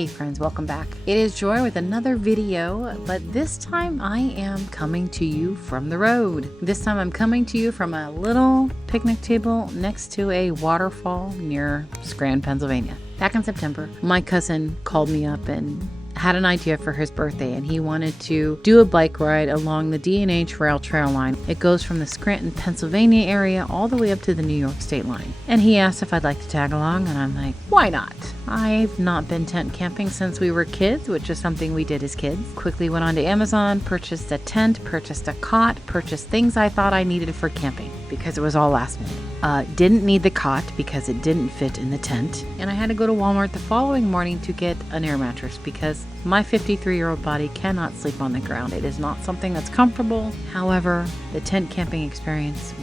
Hey friends, welcome back. It is Joy with another video, but this time I am coming to you from the road. This time I'm coming to you from a little picnic table next to a waterfall near Scranton, Pennsylvania. Back in September, my cousin called me up and had an idea for his birthday, and he wanted to do a bike ride along the D&H rail trail line. It goes from the Scranton, Pennsylvania area all the way up to the New York state line. And he asked if I'd like to tag along, and I'm like, why not? I've not been tent camping since we were kids, which is something we did as kids. Quickly went on to Amazon, purchased a tent, purchased a cot, purchased things I thought I needed for camping because it was all last minute. Didn't need the cot because it didn't fit in the tent. And I had to go to Walmart the following morning to get an air mattress because my 53-year-old body cannot sleep on the ground. It is not something that's comfortable. However, the tent camping experience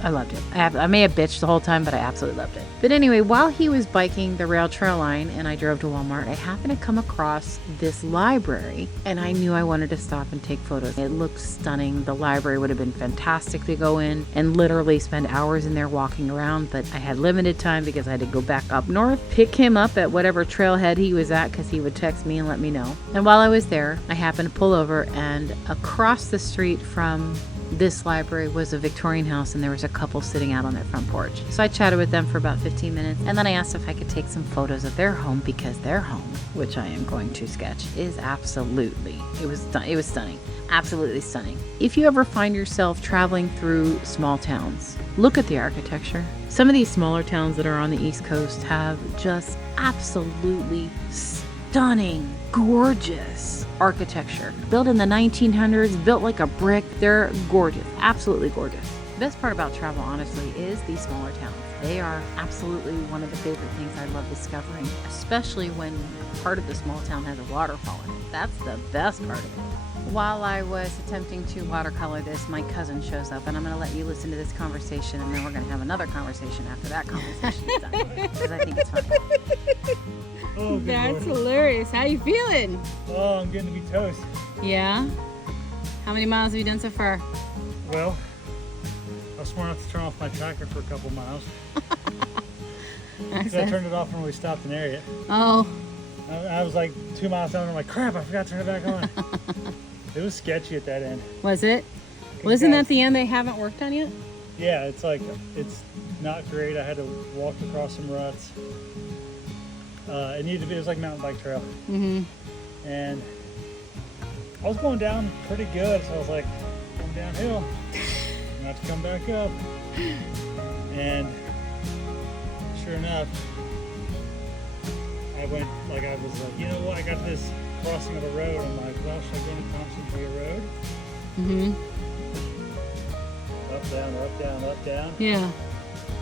I loved it. I may have bitched the whole time, but I absolutely loved it. But anyway, while he was biking the rail trail line and I drove to Walmart, I happened to come across this library and I knew I wanted to stop and take photos. It looked stunning. The library would have been fantastic to go in and literally spend hours in there walking around, but I had limited time because I had to go back up north, pick him up at whatever trailhead he was at because he would text me and let me know. And while I was there, I happened to pull over, and across the street from this library was a Victorian house, and there was a couple sitting out on their front porch. So I chatted with them for about 15 minutes, and then I asked if I could take some photos of their home because their home, which I am going to sketch, is it was stunning. Absolutely stunning. If you ever find yourself traveling through small towns, look at the architecture. Some of these smaller towns that are on the East Coast have just absolutely stunning, gorgeous architecture. Built in the 1900s, built like a brick. They're gorgeous, absolutely gorgeous. The best part about travel, honestly, is these smaller towns. They are absolutely one of the favorite things I love discovering, especially when part of the small town has a waterfall in it. That's the best part of it. While I was attempting to watercolor this, my cousin shows up, and I'm going to let you listen to this conversation, and then we're going to have another conversation after that conversation is done, because I think it's funny. Oh, that's hilarious. How you feeling? Oh, I'm getting to be toast. Yeah? How many miles have you done so far? Well, I was smart enough to turn off my tracker for a couple miles. I turned it off when we stopped in Ariat. Oh. I was like 2 miles down, and I'm like, crap, I forgot to turn it back on. It was sketchy at that end. Was it? Well, isn't that the end they haven't worked on yet? Yeah, it's not great. I had to walk across some ruts. It was like mountain bike trail. Mm-hmm. And I was going down pretty good, so I was like, I'm downhill. I'm gonna have to come back up. And sure enough, I was like, you know what, I got this crossing of the road. I'm like, well, should I go into Thompson Bay Road? Mm-hmm. Up, down, up, down, up, down. Yeah.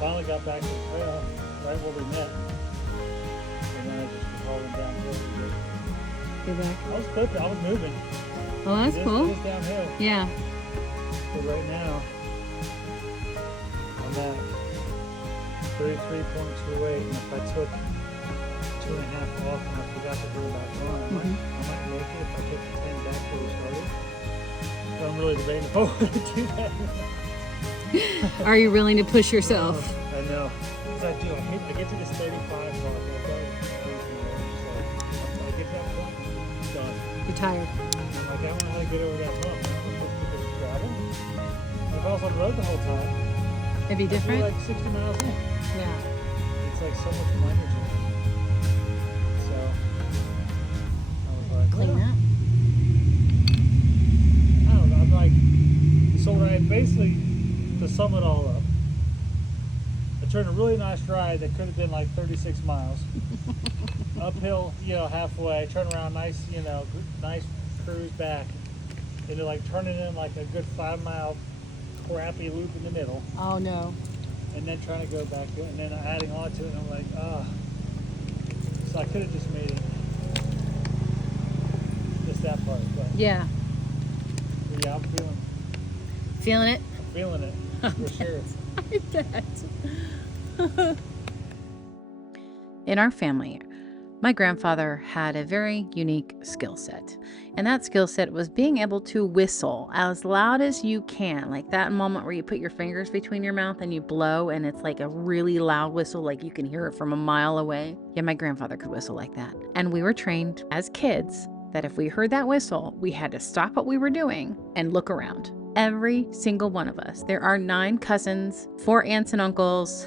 Finally got back to the trail, right where we met. And then I just was hauling downhill. Go back. I was flipping, I was moving. Well, that's cool. It is downhill. Yeah. So right now, I'm at 33.28, and if I took 2.5 off and I forgot to bring it back on, I might make it if I took the 10 back where we started. But I'm really debating if I want to do that. Are you willing to push yourself? I know. Because I do. I get to this 35 mark. I get to that point, I'm done. You're tired. I'm like, I don't know how to get over that hump. I'm supposed to do this gravel. If I was on the road the whole time, It'd be different? I'd be like 60 miles in. Yeah. It's like so much more energy. So, I was like, Clean well, that. I don't know. I'm like, so when I basically, to sum it all up, I turned a really nice ride that could have been like 36 miles. Uphill, halfway, turn around, nice cruise back. Into like turning in like a good 5 mile crappy loop in the middle. Oh, no. And then trying to go back to it, and then adding on to it, and I'm like, so I could have just made it just that part, but Yeah. yeah, I'm Feeling it? feeling it for sure. I bet. In our family, My grandfather had a very unique skill set, and that skill set was being able to whistle as loud as you can, like that moment where you put your fingers between your mouth and you blow, and it's like a really loud whistle, like you can hear it from a mile away. Yeah, my grandfather could whistle like that. And we were trained as kids that if we heard that whistle, we had to stop what we were doing and look around. Every single one of us. There are 9 cousins, 4 aunts and uncles,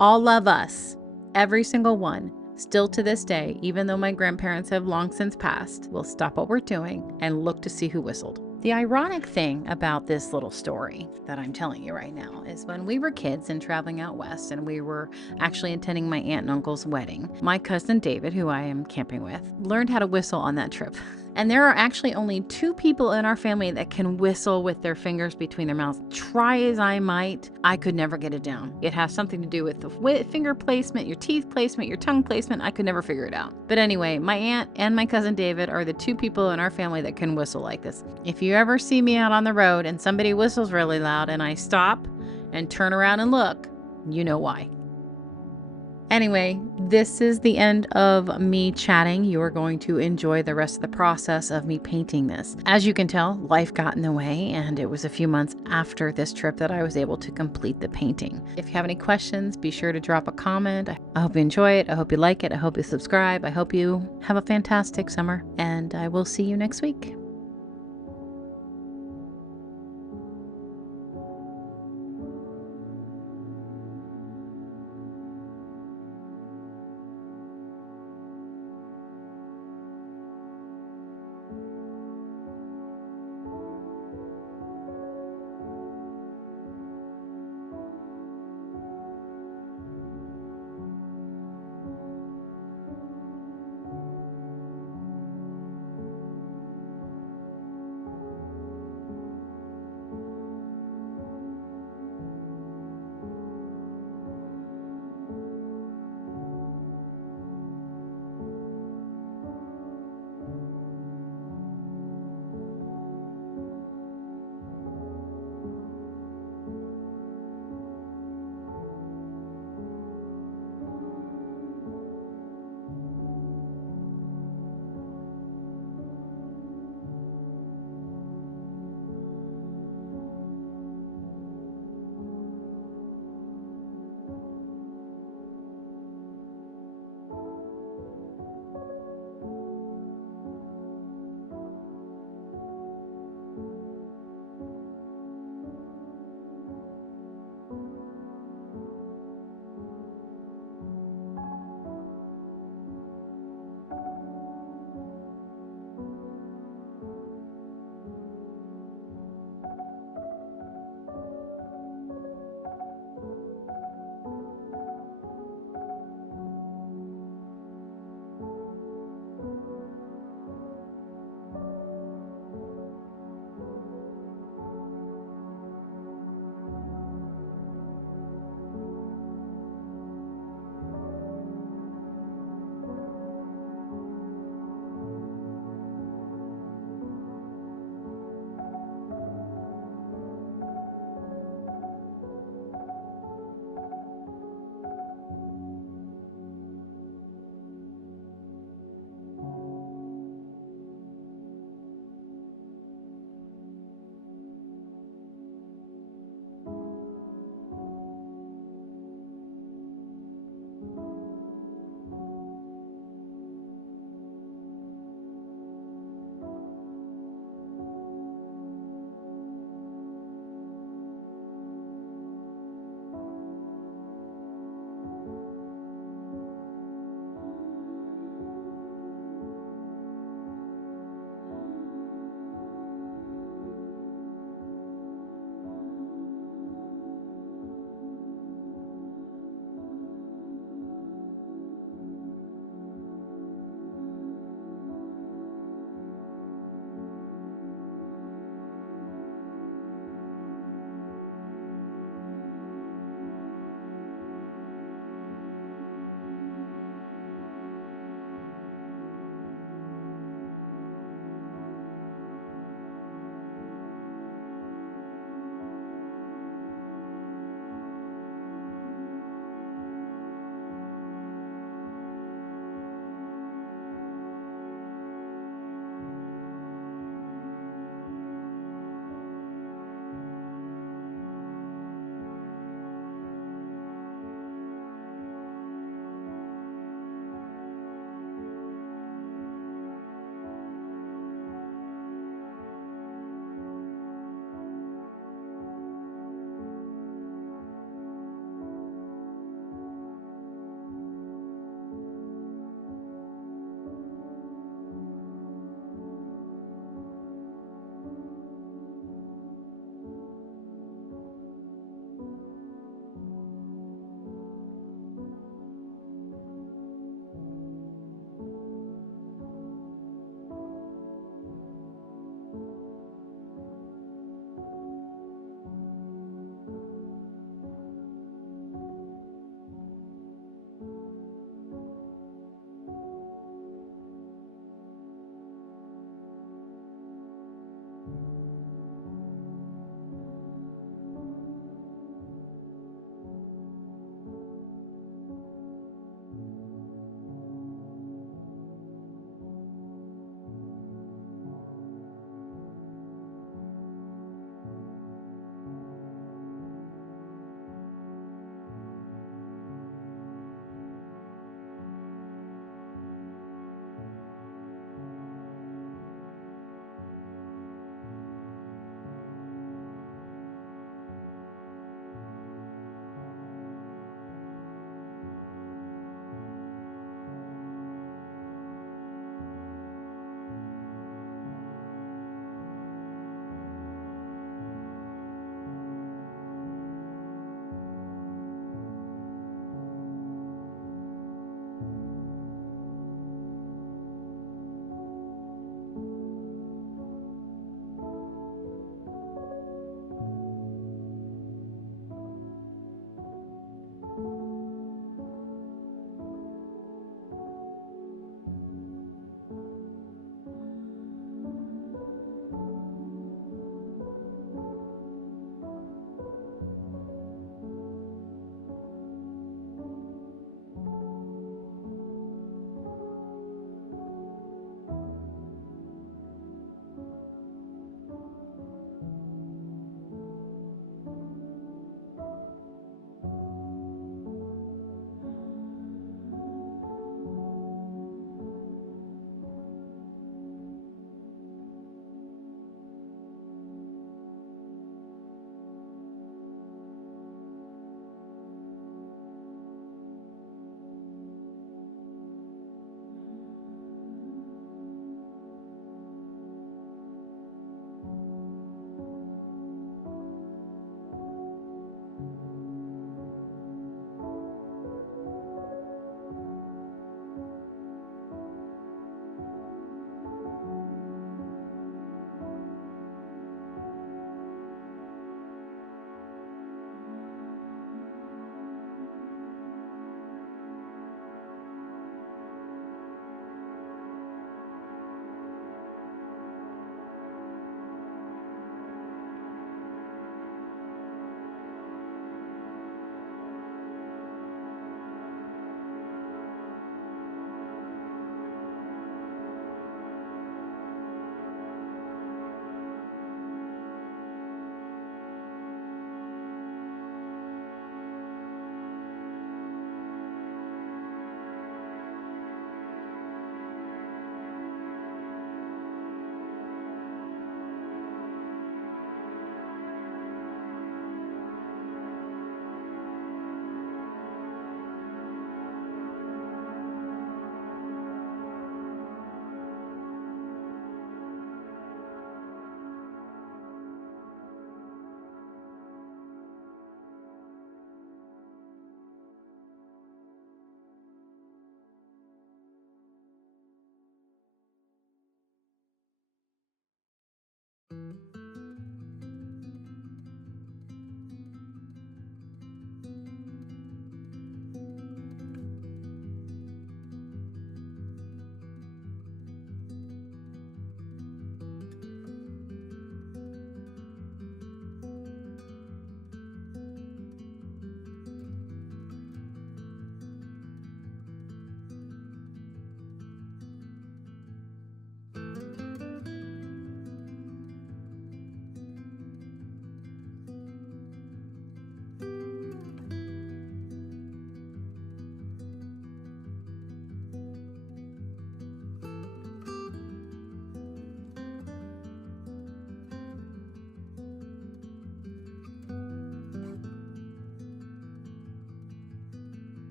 all love us. Every single one. Still to this day, even though my grandparents have long since passed, we'll stop what we're doing and look to see who whistled. The ironic thing about this little story that I'm telling you right now is when we were kids and traveling out west and we were actually attending my aunt and uncle's wedding, my cousin David, who I am camping with, learned how to whistle on that trip. And there are actually only 2 people in our family that can whistle with their fingers between their mouths. Try as I might, I could never get it down. It has something to do with the finger placement, your teeth placement, your tongue placement. I could never figure it out. But anyway, my aunt and my cousin David are the 2 people in our family that can whistle like this. If you ever see me out on the road and somebody whistles really loud and I stop and turn around and look, you know why. Anyway, this is the end of me chatting. You are going to enjoy the rest of the process of me painting this. As you can tell, life got in the way, and it was a few months after this trip that I was able to complete the painting. If you have any questions, be sure to drop a comment. I hope you enjoy it. I hope you like it. I hope you subscribe. I hope you have a fantastic summer, and I will see you next week.